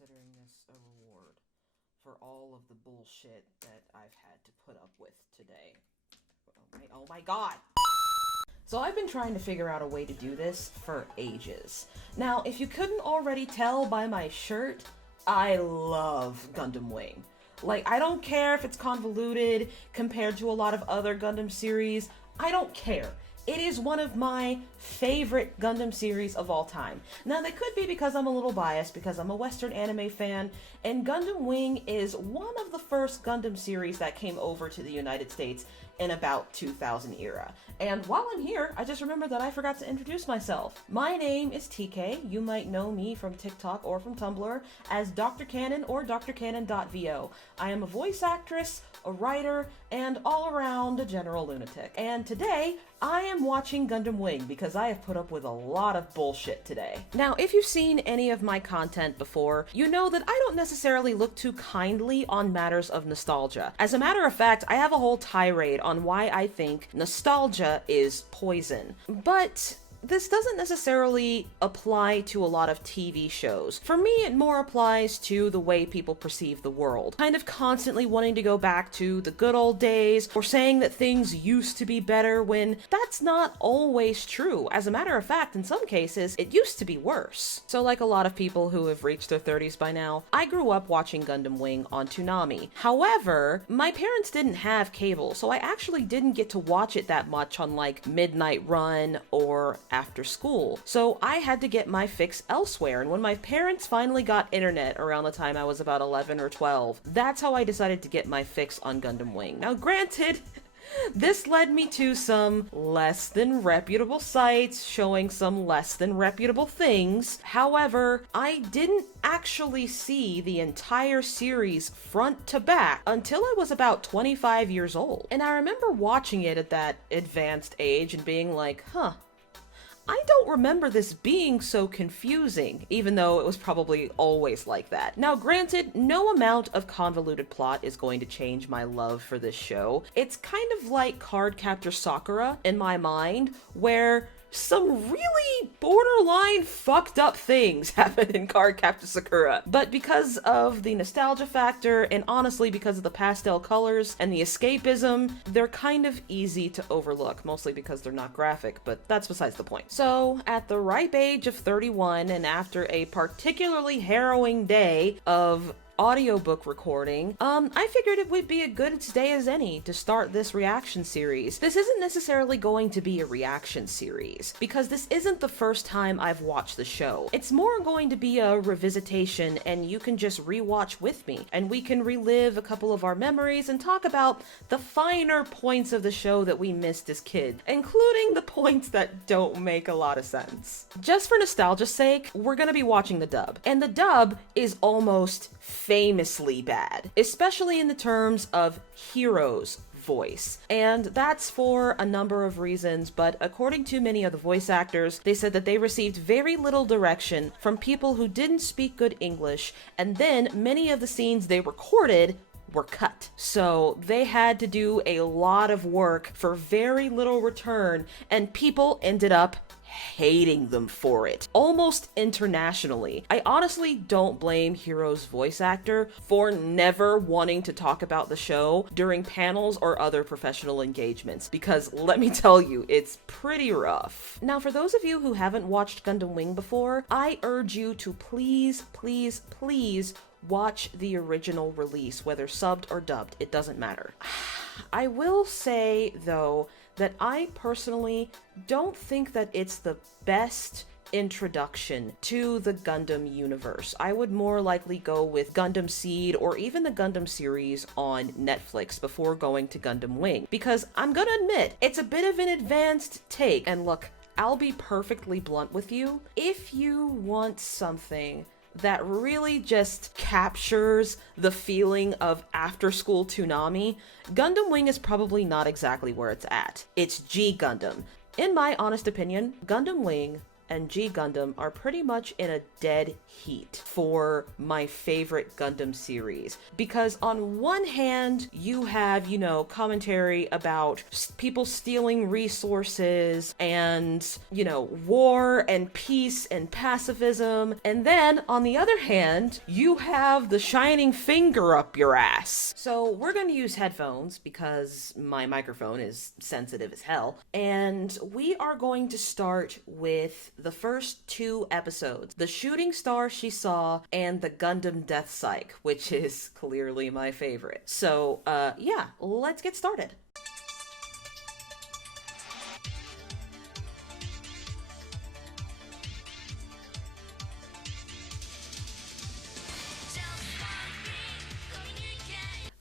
considering this a reward for all of the bullshit that I've had to put up with today. Oh my god! So I've been trying to figure out a way to do this for ages. Now, if you couldn't already tell by my shirt, I love Gundam Wing. Like, I don't care if it's convoluted compared to a lot of other Gundam series. I don't care. It is one of my favorite Gundam series of all time. Now, that could be because I'm a little biased, because I'm a Western anime fan, and Gundam Wing is one of the first Gundam series that came over to the United States in about 2000 era. And while I'm here, I just remembered that I forgot to introduce myself. My name is TK. You might know me from TikTok or from Tumblr as Dr. Canon or doctorcanon.vo. I am a voice actress, a writer, and all around a general lunatic. And today, I am watching Gundam Wing because I have put up with a lot of bullshit today. Now, if you've seen any of my content before, you know that I don't necessarily look too kindly on matters of nostalgia. As a matter of fact, I have a whole tirade on why I think nostalgia is poison. But this doesn't necessarily apply to a lot of TV shows. For me, it more applies to the way people perceive the world. Kind of constantly wanting to go back to the good old days, or saying that things used to be better when that's not always true. As a matter of fact, in some cases, it used to be worse. So like a lot of people who have reached their 30s by now, I grew up watching Gundam Wing on Toonami. However, my parents didn't have cable, so I actually didn't get to watch it that much on like Midnight Run or after school. So I had to get my fix elsewhere, and when my parents finally got internet around the time I was about 11 or 12, that's how I decided to get my fix on Gundam Wing. Now granted, this led me to some less than reputable sites showing some less than reputable things. However, I didn't actually see the entire series front to back until I was about 25 years old. And I remember watching it at that advanced age and being like, I don't remember this being so confusing, even though it was probably always like that. Now, granted, no amount of convoluted plot is going to change my love for this show. It's kind of like Cardcaptor Sakura in my mind, where some really borderline fucked up things happen in Cardcaptor Sakura. But because of the nostalgia factor, and honestly because of the pastel colors and the escapism, they're kind of easy to overlook, mostly because they're not graphic, but that's besides the point. So, at the ripe age of 31, and after a particularly harrowing day of audiobook recording, I figured it would be a good day as any to start this reaction series. This isn't necessarily going to be a reaction series, because this isn't the first time I've watched the show. It's more going to be a revisitation, and you can just rewatch with me, and we can relive a couple of our memories and talk about the finer points of the show that we missed as kids, including the points that don't make a lot of sense. Just for nostalgia's sake, we're gonna be watching the dub, and the dub is almost famously bad, especially in the terms of Hiro's voice. And that's for a number of reasons, but according to many of the voice actors, they said that they received very little direction from people who didn't speak good English, and then many of the scenes they recorded were cut. So they had to do a lot of work for very little return, and people ended up hating them for it, almost internationally. I honestly don't blame Hiro's voice actor for never wanting to talk about the show during panels or other professional engagements, because let me tell you, it's pretty rough. Now, for those of you who haven't watched Gundam Wing before, I urge you to please, please, please watch the original release, whether subbed or dubbed, it doesn't matter. I will say, though, that I personally don't think that it's the best introduction to the Gundam universe. I would more likely go with Gundam Seed or even the Gundam series on Netflix before going to Gundam Wing, because I'm gonna admit, it's a bit of an advanced take. And look, I'll be perfectly blunt with you. If you want something that really just captures the feeling of after-school Toonami, Gundam Wing is probably not exactly where it's at. It's G Gundam. In my honest opinion, Gundam Wing and G Gundam are pretty much in a dead heat for my favorite Gundam series. Because on one hand, you have, you know, commentary about people stealing resources and, you know, war and peace and pacifism. And then on the other hand, you have the shining finger up your ass. So we're going to use headphones because my microphone is sensitive as hell. And we are going to start with the first 2 episodes, The Shooting Star She Saw and The Gundam Death Psych, which is clearly my favorite. So, yeah, let's get started.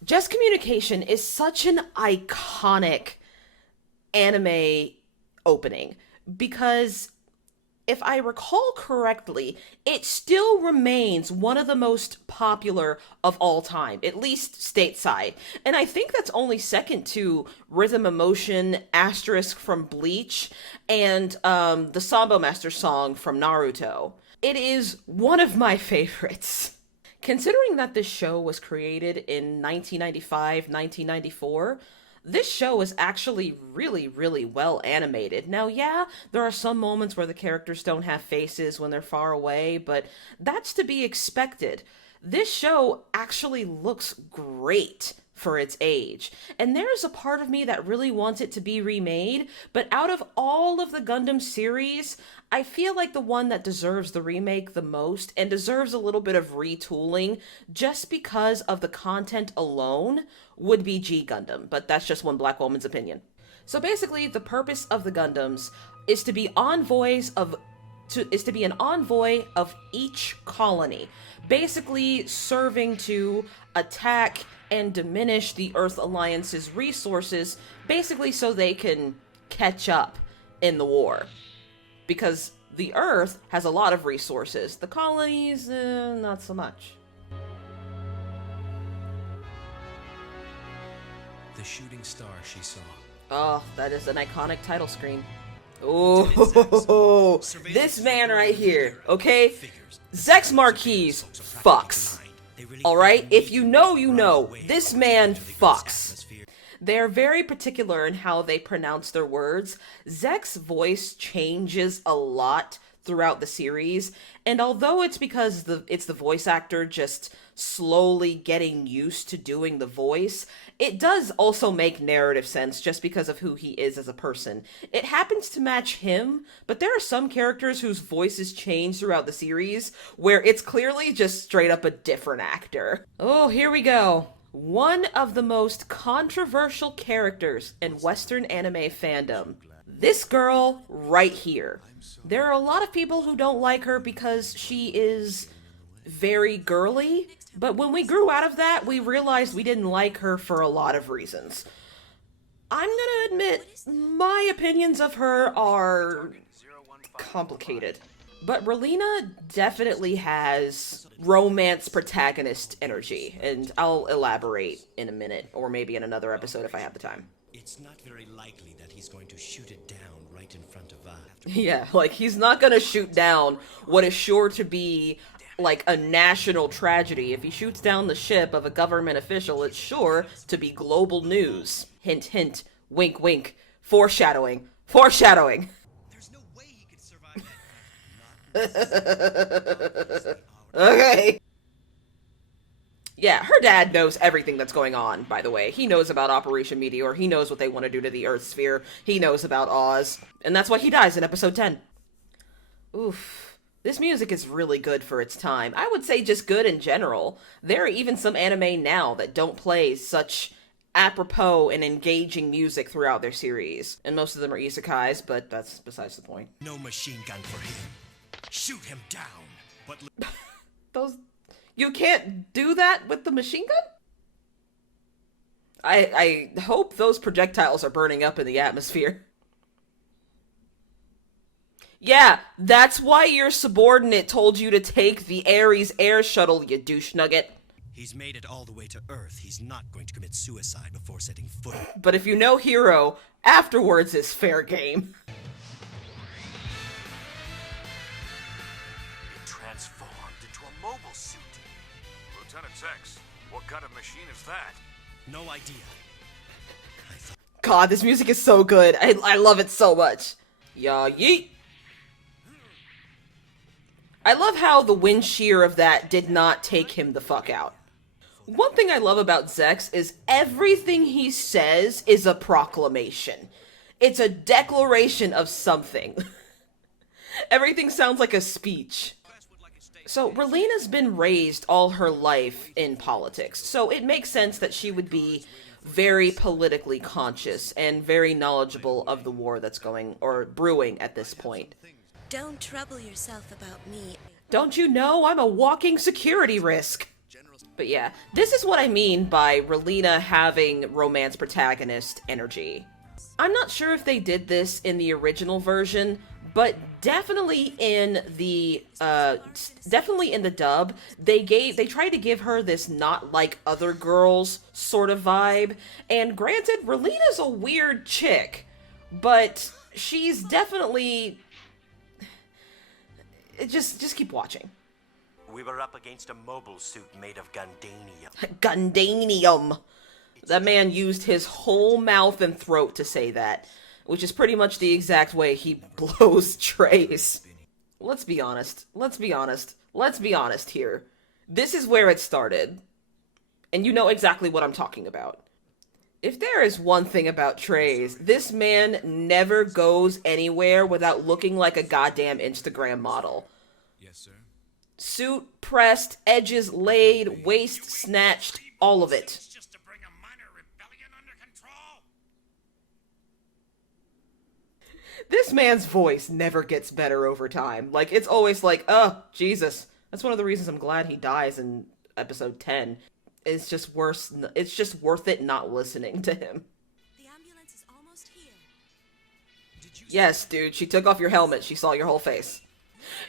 Just Communication is such an iconic anime opening because if I recall correctly, it still remains one of the most popular of all time, at least stateside. And I think that's only second to Rhythm Emotion Asterisk from Bleach and the Sambo Master song from Naruto. It is one of my favorites. Considering that this show was created in 1995, 1994, this show is actually really, really well animated. Now, yeah, there are some moments where the characters don't have faces when they're far away, but that's to be expected. This show actually looks great for its age. And there's a part of me that really wants it to be remade, but out of all of the Gundam series, I feel like the one that deserves the remake the most and deserves a little bit of retooling just because of the content alone would be G Gundam, but that's just one black woman's opinion. So basically, the purpose of the Gundams is to be an envoy of each colony, basically serving to attack and diminish the Earth Alliance's resources, basically so they can catch up in the war. Because the Earth has a lot of resources. The colonies, not so much. The Shooting Star She Saw. Oh, that is an iconic title screen. Oh, this man right here, okay? Zex Marquis fucks. Alright? If you know, you know. This man fucks. They're very particular in how they pronounce their words. Zek's voice changes a lot throughout the series, and although it's because it's the voice actor just slowly getting used to doing the voice, it does also make narrative sense just because of who he is as a person. It happens to match him, but there are some characters whose voices change throughout the series where it's clearly just straight up a different actor. Oh, here we go. One of the most controversial characters in Western anime fandom. This girl right here. There are a lot of people who don't like her because she is very girly, but when we grew out of that, we realized we didn't like her for a lot of reasons. I'm gonna admit, my opinions of her are complicated. But Relena definitely has romance protagonist energy, and I'll elaborate in a minute, or maybe in another episode if I have the time. It's not very likely that he's going to shoot it down right in front of us. Yeah, like, he's not gonna shoot down what is sure to be, like, a national tragedy. If he shoots down the ship of a government official, it's sure to be global news. Hint, hint, wink, wink, foreshadowing, foreshadowing. Okay. Yeah, her dad knows everything that's going on, by the way. He knows about Operation Meteor. He knows what they want to do to the Earth sphere. He knows about Oz. And that's why he dies in episode 10. Oof. This music is really good for its time. I would say just good in general. There are even some anime now that don't play such apropos and engaging music throughout their series. And most of them are isekais, but that's besides the point. No machine gun for him. Shoot him down. But those... You can't do that with the machine gun? I hope those projectiles are burning up in the atmosphere. Yeah, that's why your subordinate told you to take the Ares air shuttle, you douche nugget. He's made it all the way to Earth. He's not going to commit suicide before setting foot. But if you know Hero, afterwards is fair game. transformed into a mobile suit. Lieutenant Zex, what kind of machine is that? No idea. God, this music is so good. I love it so much. Yeah, yeet. I love how the wind shear of that did not take him the fuck out. One thing I love about Zex is everything he says is a proclamation. It's a declaration of something. Everything sounds like a speech. So, Relena's been raised all her life in politics, so it makes sense that she would be very politically conscious and very knowledgeable of the war that's going, or brewing at this point. Don't trouble yourself about me. Don't you know I'm a walking security risk? But yeah, this is what I mean by Relena having romance protagonist energy. I'm not sure if they did this in the original version, but definitely in the dub, they tried to give her this not like other girls sort of vibe. And granted, Relena's a weird chick, but she's definitely just keep watching. We were up against a mobile suit made of Gundanium. Gundanium. That man used his whole mouth and throat to say that, which is pretty much the exact way he blows trays. Let's be honest. Let's be honest. Let's be honest here. This is where it started. And you know exactly what I'm talking about. If there is one thing about trays, this man never goes anywhere without looking like a goddamn Instagram model. Yes, sir. Suit pressed, edges laid, waist snatched, all of it. Just to bring a minor rebellion under control? This man's voice never gets better over time. Like, it's always like, oh, Jesus. That's one of the reasons I'm glad he dies in episode 10. It's just worse. It's just worth it not listening to him. The ambulance is almost here. Yes, dude, she took off your helmet. She saw your whole face.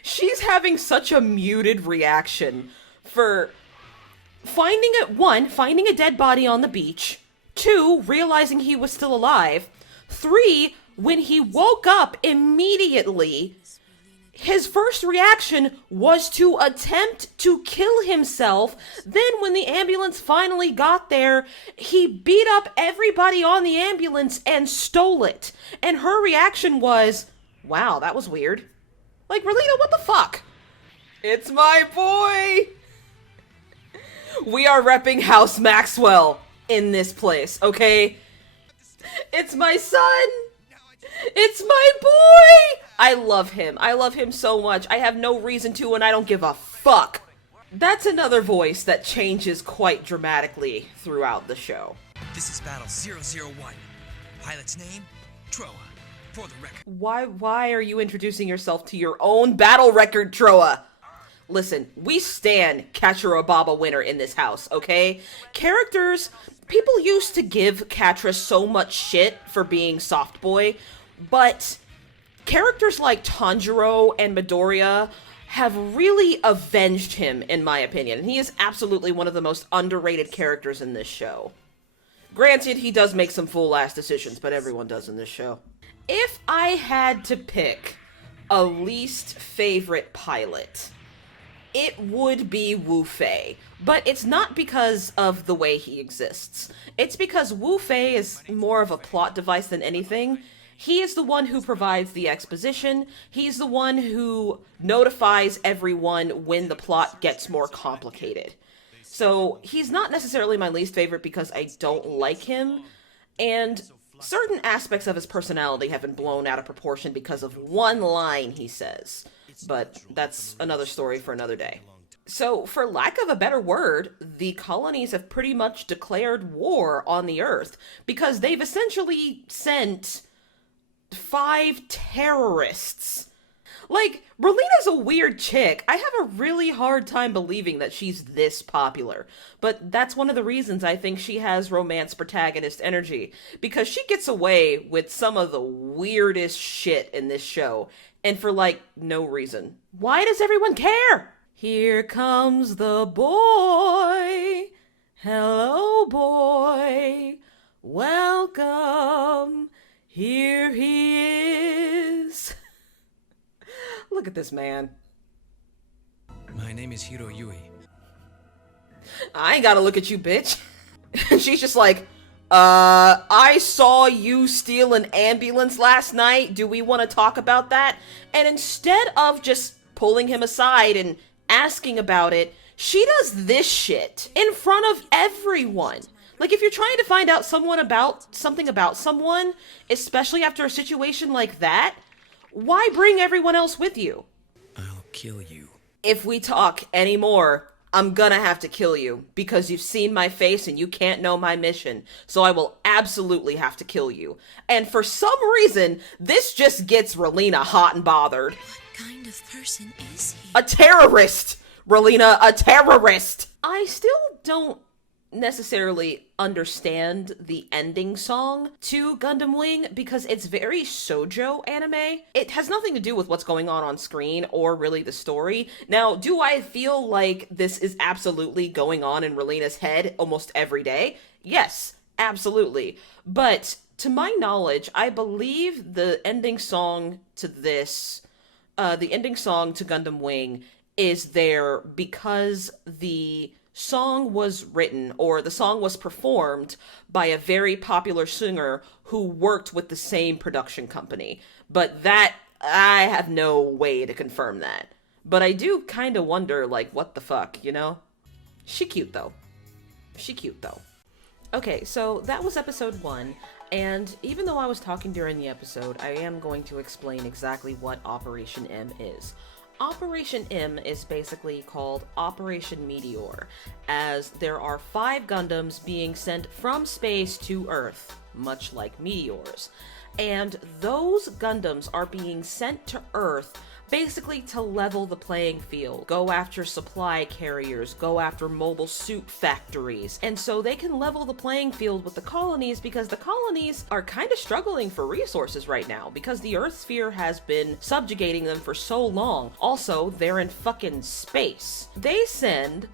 She's having such a muted reaction for finding a dead body on the beach. 2, realizing he was still alive. 3, when he woke up immediately, his first reaction was to attempt to kill himself. Then when the ambulance finally got there, he beat up everybody on the ambulance and stole it. And her reaction was, wow, that was weird. Like, Relena, what the fuck? It's my boy! We are repping House Maxwell in this place, okay? It's my son! It's my boy! I love him. I love him so much. I have no reason to, and I don't give a fuck. That's another voice that changes quite dramatically throughout the show. This is Battle 001. Pilot's name, Troa. For the record. Why are you introducing yourself to your own battle record, Troa? Listen, we stan Catra Baba winner in this house, okay? People used to give Catra so much shit for being soft boy, but characters like Tanjiro and Midoriya have really avenged him, in my opinion. He is absolutely one of the most underrated characters in this show. Granted, he does make some fool-ass decisions, but everyone does in this show. If I had to pick a least favorite pilot, it would be Wu Fei. But it's not because of the way he exists. It's because Wu Fei is more of a plot device than anything. He is the one who provides the exposition. He's the one who notifies everyone when the plot gets more complicated. So he's not necessarily my least favorite because I don't like him. And certain aspects of his personality have been blown out of proportion because of one line he says. But that's another story for another day. So, for lack of a better word, the colonies have pretty much declared war on the Earth because they've essentially sent 5 terrorists. Like, Relena's a weird chick. I have a really hard time believing that she's this popular. But that's one of the reasons I think she has romance protagonist energy. Because she gets away with some of the weirdest shit in this show. And for, like, no reason. Why does everyone care? Here comes the boy. Hello, boy. Welcome. Here he is. Look at this man. My name is Hiro Yui. I ain't gotta look at you, bitch. She's just like, I saw you steal an ambulance last night. Do we want to talk about that? And instead of just pulling him aside and asking about it, she does this shit in front of everyone. Like, if you're trying to find out something about someone, especially after a situation like that, why bring everyone else with you? I'll kill you. If we talk anymore, I'm gonna have to kill you, because you've seen my face and you can't know my mission, so I will absolutely have to kill you. And for some reason, this just gets Relena hot and bothered. What kind of person is he? A terrorist! Relena, a terrorist! I still don't necessarily understand the ending song to Gundam Wing because it's very shoujo anime. It has nothing to do with what's going on screen or really the story. Now, do I feel like this is absolutely going on in Relena's head almost every day? Yes, absolutely. But to my knowledge, I believe the ending song to Gundam Wing is there because the song was written, or the song was performed by a very popular singer who worked with the same production company. But that, I have no way to confirm that. But I do kind of wonder, like, what the fuck, you know? She cute, though. Okay, so that was episode 1, and even though I was talking during the episode, I am going to explain exactly what Operation M is. Operation M is basically called Operation Meteor, as there are 5 Gundams being sent from space to Earth, much like meteors. And those Gundams are being sent to Earth basically to level the playing field, go after supply carriers, go after mobile suit factories. And so they can level the playing field with the colonies because the colonies are kind of struggling for resources right now because the Earth sphere has been subjugating them for so long. Also, they're in fucking space. They send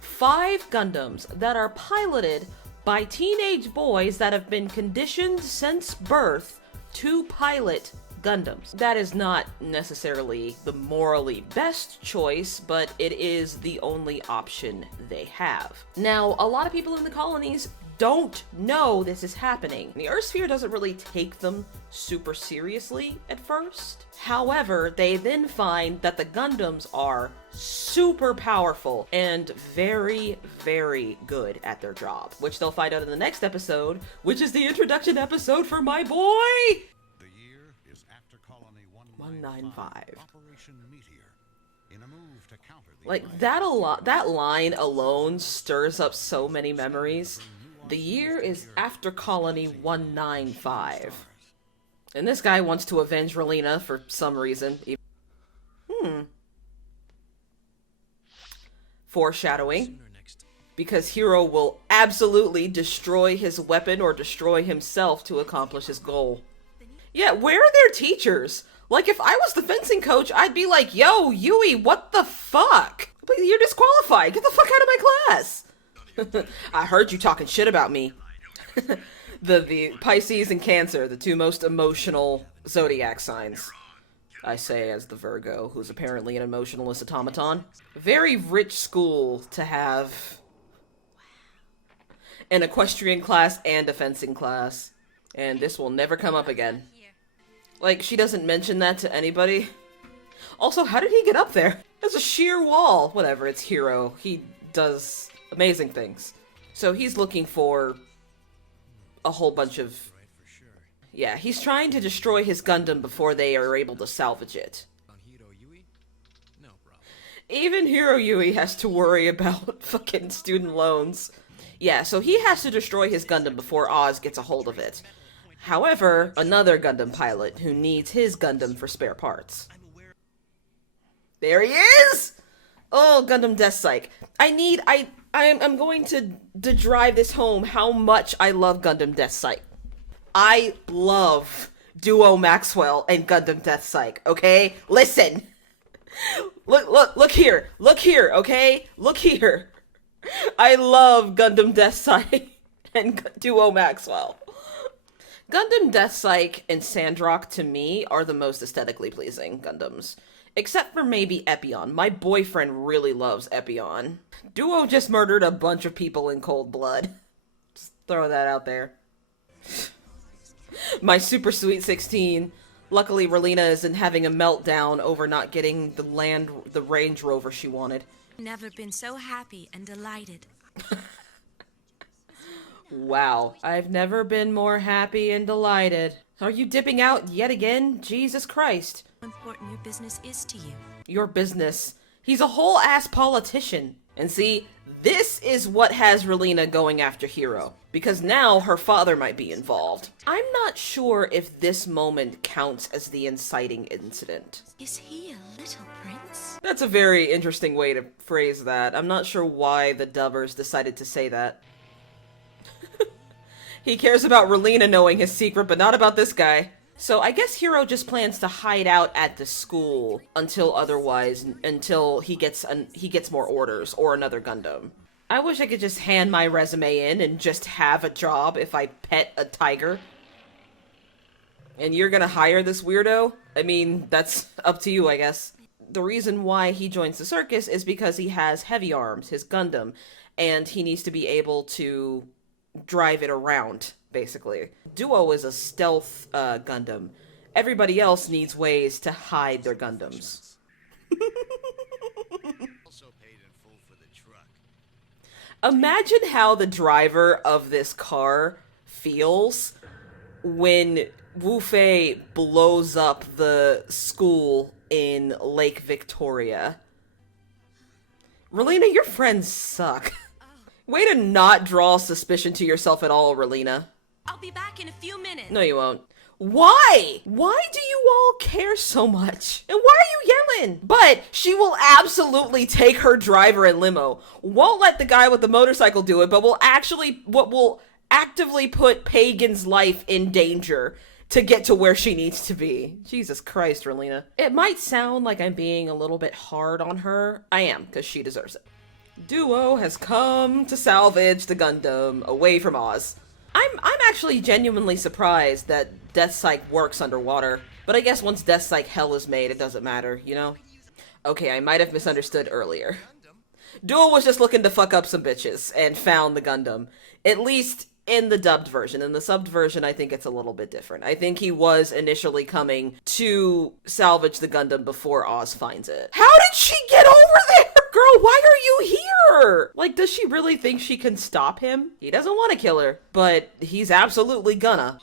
5 Gundams that are piloted by teenage boys that have been conditioned since birth to pilot Gundams. That is not necessarily the morally best choice, but it is the only option they have. Now, a lot of people in the colonies don't know this is happening. The Earth sphere doesn't really take them super seriously at first. However, they then find that the Gundams are super powerful and very, very good at their job, which they'll find out in the next episode, which is the introduction episode for my boy! 195. Like, that line alone stirs up so many memories. The year is after Colony 195. And this guy wants to avenge Relena for some reason. Foreshadowing. Because Hiro will absolutely destroy his weapon or destroy himself to accomplish his goal. Yeah, where are their teachers? Like, if I was the fencing coach, I'd be like, yo, Yui, what the fuck? You're disqualified. Get the fuck out of my class. I heard you talking shit about me. The Pisces and Cancer, the 2 most emotional zodiac signs. I say as the Virgo, who's apparently an emotionalist automaton. Very rich school to have an equestrian class and a fencing class. And this will never come up again. Like, she doesn't mention that to anybody. Also, how did he get up there? There's a sheer wall. Whatever, it's Hiro. He does amazing things. So he's looking for a whole bunch of... Yeah, he's trying to destroy his Gundam before they are able to salvage it. Even Hiro Yui has to worry about fucking student loans. Yeah, so he has to destroy his Gundam before Oz gets a hold of it. However, another Gundam pilot who needs his Gundam for spare parts. There he is! Oh, Gundam Death Psych. I'm going to drive this home how much I love Gundam Death Psych. I love Duo Maxwell and Gundam Death Psych, okay? Listen! Look here, okay? Look here. I love Gundam Death Psych and Duo Maxwell. Gundam Death Psych and Sandrock, to me, are the most aesthetically pleasing Gundams. Except for maybe Epion. My boyfriend really loves Epion. Duo just murdered a bunch of people in cold blood. Just throw that out there. My super sweet 16. Luckily, Relena isn't having a meltdown over not getting the Range Rover she wanted. Never been so happy and delighted. Wow. I've never been more happy and delighted. Are you dipping out yet again? Jesus Christ. How important your business is to you. Your business. He's a whole-ass politician. And see, this is what has Relena going after Hiro. Because now her father might be involved. I'm not sure if this moment counts as the inciting incident. Is he a little prince? That's a very interesting way to phrase that. I'm not sure why the dubbers decided to say that. He cares about Relena knowing his secret, but not about this guy. So I guess Hiro just plans to hide out at the school until he gets more orders or another Gundam. I wish I could just hand my resume in and just have a job if I pet a tiger. And you're gonna hire this weirdo? I mean, that's up to you, I guess. The reason why he joins the circus is because he has heavy arms, his Gundam, and he needs to be able to drive it around, basically. Duo is a stealth Gundam. Everybody else needs ways to hide their Gundams. Imagine how the driver of this car feels when Wu Fei blows up the school in Lake Victoria. Relena, your friends suck. Way to not draw suspicion to yourself at all, Relena. I'll be back in a few minutes. No, you won't. Why? Why do you all care so much? And why are you yelling? But she will absolutely take her driver and limo. Won't let the guy with the motorcycle do it, but will actively put Pagan's life in danger to get to where she needs to be. Jesus Christ, Relena. It might sound like I'm being a little bit hard on her. I am, because she deserves it. Duo has come to salvage the Gundam away from Oz. I'm actually genuinely surprised that Death Psych works underwater, but I guess once Death Psych hell is made, it doesn't matter, you know? Okay, I might have misunderstood earlier. Duo was just looking to fuck up some bitches and found the Gundam. At least in the dubbed version. In the subbed version, I think it's a little bit different. I think he was initially coming to salvage the Gundam before Oz finds it. How did she get over there? Girl, why are you here? Like, does she really think she can stop him? He doesn't want to kill her, but he's absolutely gonna.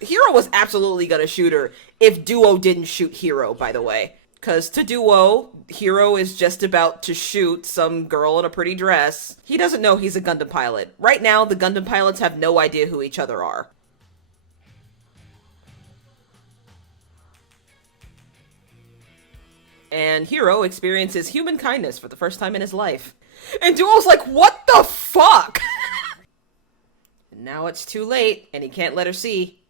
Hiro was absolutely gonna shoot her if Duo didn't shoot Hiro, by the way. Because to Duo, Hiro is just about to shoot some girl in a pretty dress. He doesn't know he's a Gundam pilot. Right now, the Gundam pilots have no idea who each other are. And Hiro experiences human kindness for the first time in his life. And Duo's like, what the fuck? Now it's too late, and he can't let her see.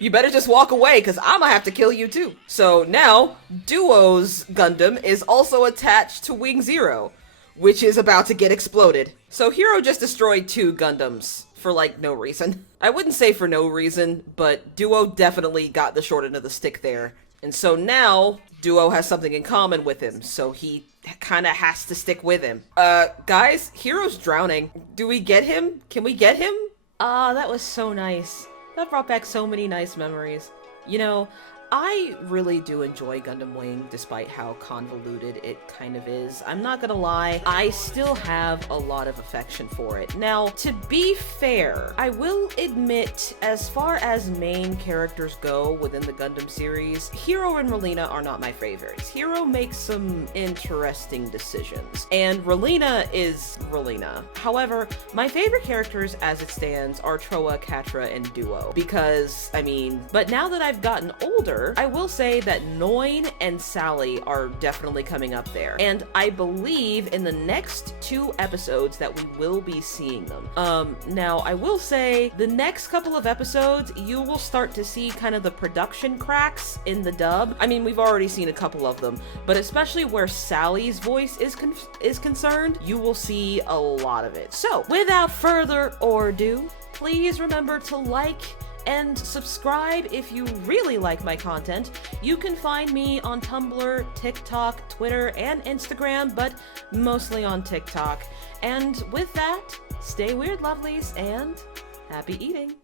You better just walk away, because I'm gonna have to kill you too. So now, Duo's Gundam is also attached to Wing Zero, which is about to get exploded. So Hiro just destroyed 2 Gundams for, like, no reason. I wouldn't say for no reason, but Duo definitely got the short end of the stick there. And so now, Duo has something in common with him, so he kind of has to stick with him. Guys, Hiro's drowning. Do we get him? Can we get him? Ah, that was so nice. That brought back so many nice memories. You know, I really do enjoy Gundam Wing, despite how convoluted it kind of is. I'm not gonna lie, I still have a lot of affection for it. Now, to be fair, I will admit, as far as main characters go within the Gundam series, Hiro and Relena are not my favorites. Hiro makes some interesting decisions, and Relena is Relena. However, my favorite characters as it stands are Trowa, Catra, and Duo, because, I mean, but now that I've gotten older, I will say that Noin and Sally are definitely coming up there. And I believe in the next 2 episodes that we will be seeing them. Now, I will say, the next couple of episodes, you will start to see kind of the production cracks in the dub. I mean, we've already seen a couple of them, but especially where Sally's voice is concerned, you will see a lot of it. So, without further ado, please remember to like And subscribe if you really like my content. You can find me on Tumblr, TikTok, Twitter, and Instagram, but mostly on TikTok. And with that, stay weird, lovelies, and happy eating!